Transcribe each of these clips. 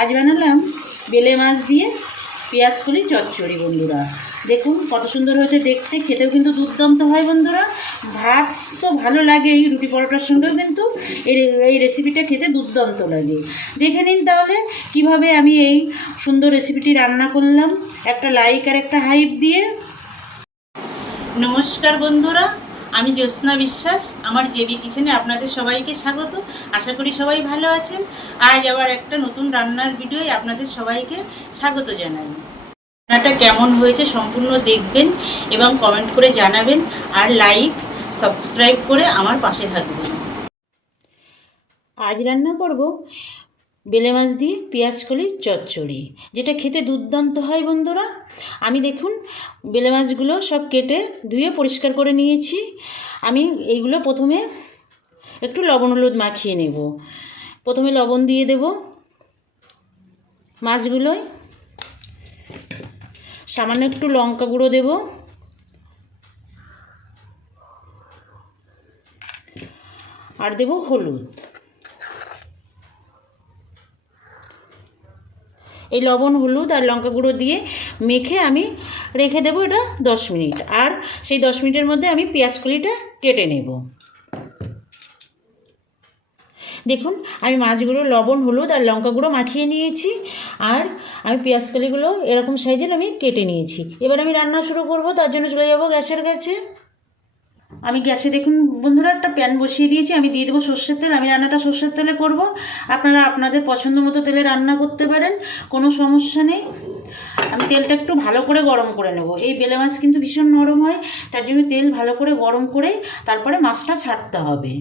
আজ বানালাম বেলে মাছ দিয়ে পেঁয়াজ কলি চচ্চড়ি। বন্ধুরা দেখুন কত সুন্দর হয়েছে দেখতে, খেতেও কিন্তু দুর্দান্ত হয়। বন্ধুরা ভাত তো ভালো লাগে, এই রুটি পরোটার সঙ্গেও কিন্তু এই রেসিপিটা খেতে দুর্দান্ত লাগে। দেখে নিন তাহলে কিভাবে আমি এই সুন্দর রেসিপিটি রান্না করলাম, একটা লাইক আর একটা হাইপ দিয়ে। নমস্কার বন্ধুরা, আমি জ্যোৎস্না বিশ্বাস, আমার জেবি কিচেনে আপনাদের সবাইকে স্বাগত। আশা করি সবাই ভালো আছেন। আজ আবার একটা নতুন রান্নার ভিডিওয় আপনাদের সবাইকে স্বাগত জানাই। রান্নাটা কেমন হয়েছে সম্পূর্ণ দেখবেন এবং কমেন্ট করে জানাবেন, আর লাইক সাবস্ক্রাইব করে আমার পাশে থাকবেন। আজ রান্না করব বেলে মাছ দিয়ে পেঁয়াজ কলির চচ্চড়ি, যেটা খেতে দুর্দান্ত হয়। বন্ধুরা আমি দেখুন বেলে মাছগুলো সব কেটে ধুয়ে পরিষ্কার করে নিয়েছি। আমি এইগুলো প্রথমে একটু লবণ হলুদ মাখিয়ে নেব। প্রথমে লবণ দিয়ে দেব মাছগুলোয়, সামান্য একটু লঙ্কা গুঁড়ো দেব, আর দেব হলুদ। এই লবণ হলুদ আর লঙ্কা গুঁড়ো দিয়ে মেখে আমি রেখে দেবো এটা 10 মিনিট। আর সেই 10 মিনিটের মধ্যে আমি পেঁয়াজ কলিটা কেটে নেব। দেখুন আমি মাছগুলো লবণ হলুদ আর লঙ্কা গুঁড়ো মাখিয়ে নিয়েছি, আর আমি পেঁয়াজ কলিগুলো এরকম সাইজের আমি কেটে নিয়েছি। এবার আমি রান্না শুরু করব, তার জন্য চলে যাব গ্যাসের কাছে। আমি গ্যাসে দেখুন বন্ধুরা একটা প্যান বসিয়ে দিয়েছি। আমি দিয়ে দেবো সর্ষের তেল। আমি রান্নাটা সর্ষের তেলে করব, আপনারা আপনাদের পছন্দ মতো তেলে রান্না করতে পারেন, কোনো সমস্যা নেই। আমি তেলটা একটু ভালো করে গরম করে নেব। এই বেলে মাছ কিন্তু ভীষণ নরম হয়, তার জন্য তেল ভালো করে গরম করে তারপরে মাছটা ছাড়তে হবে।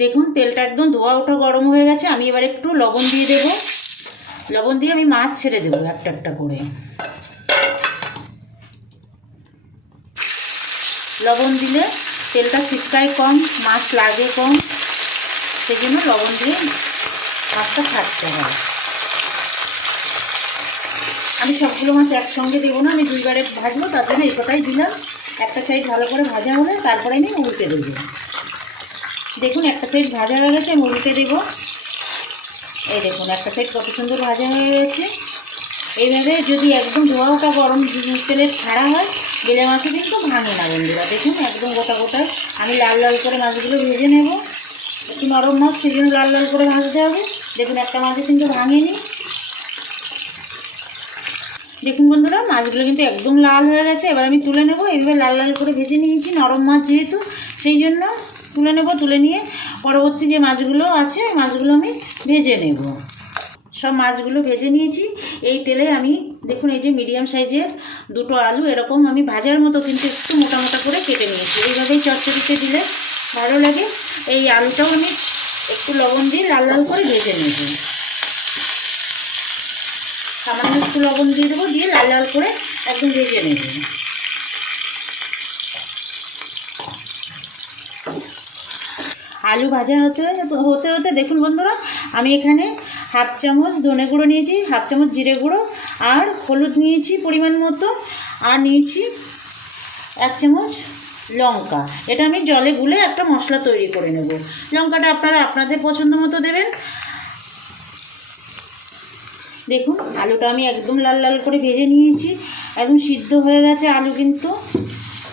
দেখুন তেলটা একদম ধোয়া ওঠা গরম হয়ে গেছে। আমি এবার একটু লবণ দিয়ে দেব। লবণ দিয়ে আমি মাছ ছেড়ে দেবো একটা একটা করে। লবণ দিলে তেলটা ছিটকায় কম, মাছ লাগে কম, সেই জন্য লবণ দিয়ে মাছটা ছাড়তে হয়। আমি সবগুলো মাছ একসঙ্গে দেবো না, আমি দুইবারে ভাজবো, তার জন্য এই কটাই দিলাম। একটা সাইড ভালো করে ভাজা হলে তারপরে আমি উল্টে দেবো। দেখুন একটা সাইড ভাজা হয়ে গেছে, আমি উল্টে দেবো। এই দেখুন একটা সাইড কত সুন্দর ভাজা হয়ে গেছে। এইভাবে যদি একদম ধোয়া ওটা গরম তেলের ছাড়া হয়, বেলে মাছও কিন্তু ভাঙে না। বন্ধুরা দেখুন একদম গোটা গোটায় আমি লাল লাল করে মাছগুলো ভেজে নেব। একটু নরম মাছ, সেই জন্য লাল লাল করে ভাজতে হবে। দেখুন একটা মাছও কিন্তু ভাঙেনি। দেখুন বন্ধুরা মাছগুলো কিন্তু একদম লাল হয়ে গেছে। এবার আমি তুলে নেব। এইভাবে লাল লাল করে ভেজে নিয়েছি, নরম মাছ যেহেতু, সেই জন্য তুলে নেব। তুলে নিয়ে পরবর্তী যে মাছগুলো আছে মাছগুলো আমি ভেজে নেব। সব মাছগুলো ভেজে নিয়েছি। এই তেলে আমি দেখুন এই যে মিডিয়াম সাইজের দুটো আলু এরকম আমি ভাজার মতো কিন্তু একটু মোটা মোটা করে কেটে নিয়েছি। এইভাবেই চচ্চড়িতে দিলে ভালো লাগে। এই আলুটাও আমি একটু লবণ দিয়ে লাল লাল করে ভেজে নেব। সামান্য একটু লবণ দিয়ে দেবো, দিয়ে লাল লাল করে একদম ভেজে নেব। আলু ভাজা হতে হতে দেখুন বন্ধুরা আমি এখানে হাফ চামচ ধনে গুঁড়ো নিয়েছি, হাফ চামচ জিরে গুঁড়ো, আর হলুদ নিয়েছি পরিমাণ মতো, আর নিয়েছি 1 চামচ লঙ্কা। এটা আমি জলে গুলে একটা মশলা তৈরি করে নেব। লঙ্কাটা আপনারা আপনাদের পছন্দ মতো দেবেন। দেখুন আলুটা আমি একদম লাল লাল করে ভেজে নিয়েছি, একদম সিদ্ধ হয়ে গেছে। আলু কিন্তু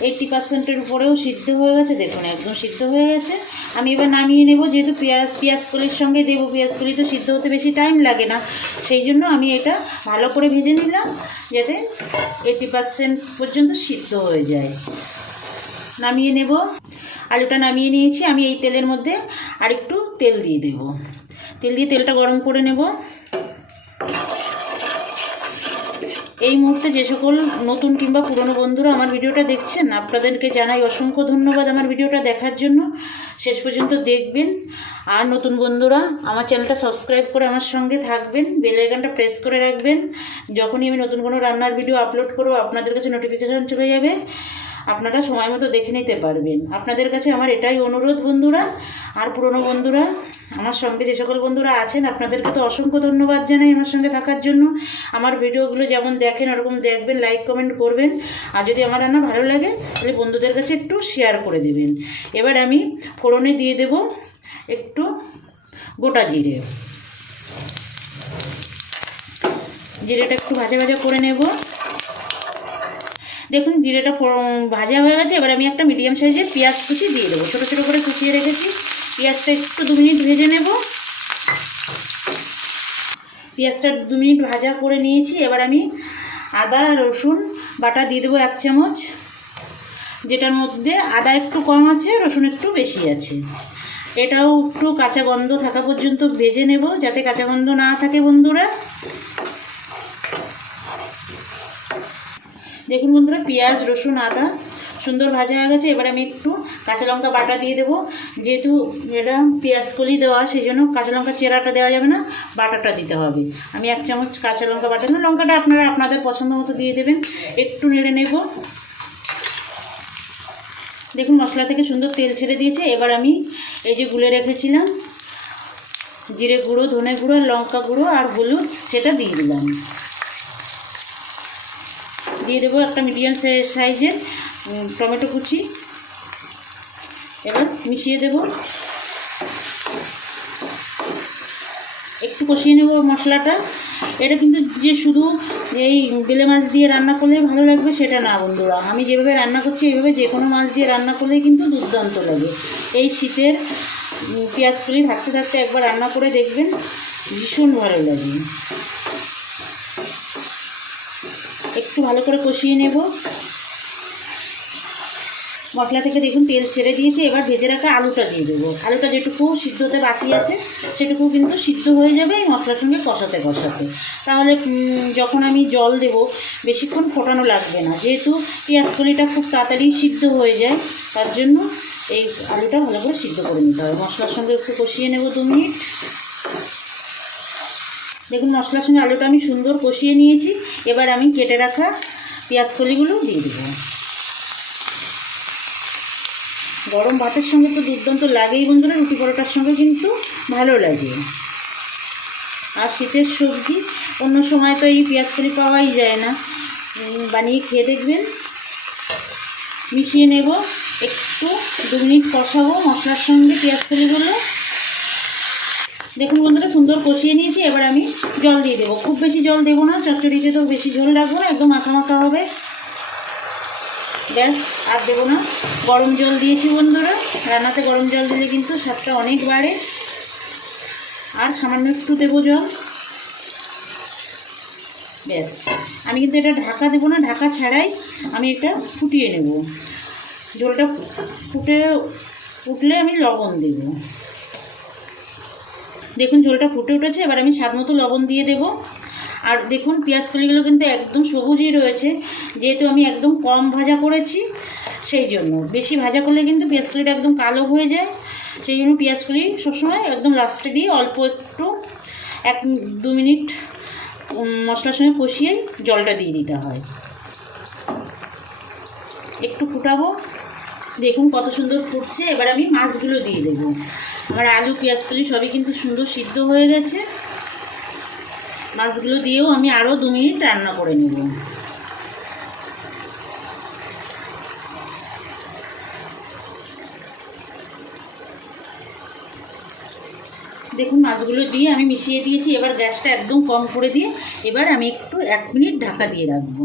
80%-এর উপরেও সিদ্ধ হয়ে গেছে। দেখুন একদম সিদ্ধ হয়ে গেছে। আমি এবার নামিয়ে নেব, যেহেতু পেঁয়াজ কলির সঙ্গে দেবো। পেঁয়াজ কলি তো সিদ্ধ হতে বেশি টাইম লাগে না, সেই জন্য আমি এটা ভালো করে ভেজে নিলাম, যাতে 80% পর্যন্ত সিদ্ধ হয়ে যায়। নামিয়ে নেব। আলুটা নামিয়ে নিয়েছি। আমি এই তেলের মধ্যে আরেকটু তেল দিয়ে দেব। তেল দিয়ে তেলটা গরম করে নেব। এই মুহূর্তে যে সকল নতুন কিংবা পুরনো বন্ধুরা আমার ভিডিওটা দেখছেন, আপনাদেরকে জানাই অসংখ্য ধন্যবাদ আমার ভিডিওটা দেখার জন্য। শেষ পর্যন্ত দেখবেন। আর নতুন বন্ধুরা আমার চ্যানেলটা সাবস্ক্রাইব করে আমার সঙ্গে থাকবেন, বেল আইকনটা প্রেস করে রাখবেন। যখনই আমি নতুন কোনো রান্নার ভিডিও আপলোড করব আপনাদের কাছে নোটিফিকেশান চলে যাবে, আপনারা সময় মতো দেখে নিতে পারবেন। আপনাদের কাছে আমার এটাই অনুরোধ বন্ধুরা। আর পুরনো বন্ধুরা আমার সঙ্গে যে সকল বন্ধুরা আছেন, আপনাদেরকে তো অসংখ্য ধন্যবাদ জানাই আমার সঙ্গে থাকার জন্য। আমার ভিডিওগুলো যেমন দেখেন ওরকম দেখবেন, লাইক কমেন্ট করবেন। আর যদি আমার রান্না ভালো লাগে তাহলে বন্ধুদের কাছে একটু শেয়ার করে দেবেন। এবার আমি ফোড়নে দিয়ে দেব একটু গোটা জিরে। জিরেটা একটু ভাজা ভাজা করে নেব। দেখুন জিরেটা ভাজা হয়ে গেছে। এবার আমি একটা মিডিয়াম সাইজের পেঁয়াজ কুচি দিয়ে দেবো, ছোটো ছোটো করে কুচিয়ে রেখেছি। পেঁয়াজটা একটু 2 মিনিট ভেজে নেব। পেঁয়াজটা 2 মিনিট ভাজা করে নিয়েছি। এবার আমি আদা রসুন বাটা দিয়ে দেবো 1 চামচ, যেটার মধ্যে আদা একটু কম আছে, রসুন একটু বেশি আছে। এটাও একটু কাঁচা গন্ধ থাকা পর্যন্ত ভেজে নেব, যাতে কাঁচা গন্ধ না থাকে বন্ধুরা। দেখুন বন্ধুরা, পেঁয়াজ রসুন আদা সুন্দর ভাজা হয়ে গেছে। এবার আমি একটু কাঁচা লঙ্কা বাটা দিয়ে দেবো। যেহেতু এটা পেঁয়াজ কলি দেওয়া, সেই জন্য কাঁচা লঙ্কা চেরাটা দেওয়া যাবে না, বাটাটা দিতে হবে। আমি 1 চামচ কাঁচা লঙ্কা বাটা দিলাম। লঙ্কাটা আপনারা আপনাদের পছন্দ মতো দিয়ে দেবেন। একটু নেড়ে নেব। দেখুন মশলা থেকে সুন্দর তেল ছেড়ে দিয়েছে। এবার আমি এই যে গুলে রেখেছিলাম জিরে গুঁড়ো, ধনে গুঁড়ো, লঙ্কা গুঁড়ো আর হলুদ, সেটা দিয়ে দিলাম। দিয়ে দেবো একটা মিডিয়াম সাইজের টমেটো কুচি। এবার মিশিয়ে দেব, একটু কষিয়ে নেব মশলাটা। এটা কিন্তু যে শুধু এই বেলে মাছ দিয়ে রান্না করলেই ভালো লাগবে সেটা না বন্ধুরা। আমি যেভাবে রান্না করছি এইভাবে যে কোনো মাছ দিয়ে রান্না করলেই কিন্তু দুর্দান্ত লাগে। এই শীতের পেঁয়াজ কলি থাকতে থাকতে একবার রান্না করে দেখবেন, ভীষণ ভালো লাগে। একটু ভালো করে কষিয়ে নেব। মশলা থেকে দেখুন তেল ছেড়ে দিয়েছে। এবার ভেজে রাখা আলুটা দিয়ে দেবো। আলুটা যেটুকু সিদ্ধ হতে বাকি আছে সেটুকু কিন্তু সিদ্ধ হয়ে যাবে এই মশলার সঙ্গে কষাতে কষাতে। তাহলে যখন আমি জল দেব বেশিক্ষণ ফোটানো লাগবে না, যেহেতু পেঁয়াজ কলিটা খুব তাড়াতাড়ি সিদ্ধ হয়ে যায়, তার জন্য এই আলুটা ভালো করে সিদ্ধ করে নিতে হবে। মশলার সঙ্গে একটু কষিয়ে নেব 2 মিনিট। দেখুন মশলার সঙ্গে আলুটা আমি সুন্দর কষিয়ে নিয়েছি। এবার আমি কেটে রাখা পেঁয়াজ কলিগুলো দিয়ে দেবো। গরম ভাতের সঙ্গে তো দুর্দান্ত লাগেই বন্ধুরা, রুটি পরোটার সঙ্গে কিন্তু ভালো লাগে। আর শীতের সবজি অন্য সময় তো এই পেঁয়াজ কলি পাওয়াই যায় না, বানিয়ে খেয়ে দেখবেন। মিশিয়ে নেব, একটু 2 মিনিট কষাবো মশলার সঙ্গে পেঁয়াজ কলিগুলো। দেখুন বন্ধুরা সুন্দর কষিয়ে নিয়েছি। এবার আমি জল দিয়ে দেবো। খুব বেশি জল দেবো না, চচ্চড়িতে তো বেশি ঝোল রাখবো না, একদম মাখা মাখা হবে। ব্যাস, আর দেবো না। গরম জল দিয়েছি বন্ধুরা, রান্নাতে গরম জল দিলে কিন্তু স্বাদটা অনেক বাড়ে। আর সামান্য একটু দেবো জল। ব্যাস, আমি কিন্তু এটা ঢাকা দেবো না, ঢাকা ছাড়াই আমি এটা ফুটিয়ে নেব। ঝোলটা ফুটলে আমি লবণ দেব। দেখুন ঝোলটা ফুটে উঠেছে। এবার আমি স্বাদ মতো লবণ দিয়ে দেব। আর দেখুন পেঁয়াজ কলিগুলো কিন্তু একদম সবুজই রয়েছে, যেহেতু আমি একদম কম ভাজা করেছি, সেই জন্য। বেশি ভাজা করলে কিন্তু পেঁয়াজ কলিটা একদম কালো হয়ে যায়, সেই জন্য পেঁয়াজ কলি সবসময় একদম লাস্টে দিয়ে অল্প একটু 1-2 মিনিট মশলার সঙ্গে কষিয়ে জলটা দিয়ে দিতে হয়। একটু ফুটাবো। দেখুন কত সুন্দর ফুটছে। এবার আমি মাছগুলো দিয়ে দেবো। আমার আলু পেঁয়াজ কলি সবই কিন্তু সুন্দর সিদ্ধ হয়ে গেছে। মাছগুলো দিয়েও আমি আরও 2 মিনিট রান্না করে নেব। দেখুন মাছগুলো দিয়ে আমি মিশিয়ে দিয়েছি। এবার গ্যাসটা একদম কম করে দিয়ে এবার আমি একটু 1 মিনিট ঢাকা দিয়ে রাখবো।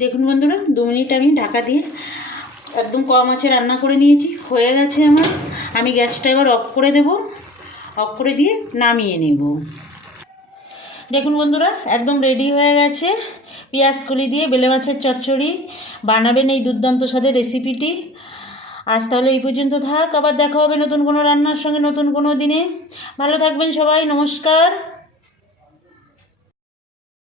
দেখুন বন্ধুরা 2 মিনিট আমি ঢাকা দিয়ে একদম কম আঁচে রান্না করে নিয়েছি, হয়ে গেছে আমার। আমি গ্যাসটা এবার অফ করে দেব। অফ করে দিয়ে নামিয়ে নেব। দেখুন বন্ধুরা একদম রেডি হয়ে গেছে পেঁয়াজ কলি দিয়ে বেলে মাছের চচ্চড়ি। বানাবেন এই দুর্দান্ত স্বাদের রেসিপিটি। আজ তাহলে এই পর্যন্ত থাক, আবার দেখা হবে নতুন কোনো রান্নার সঙ্গে নতুন কোনো দিনে। ভালো থাকবেন সবাই, নমস্কার।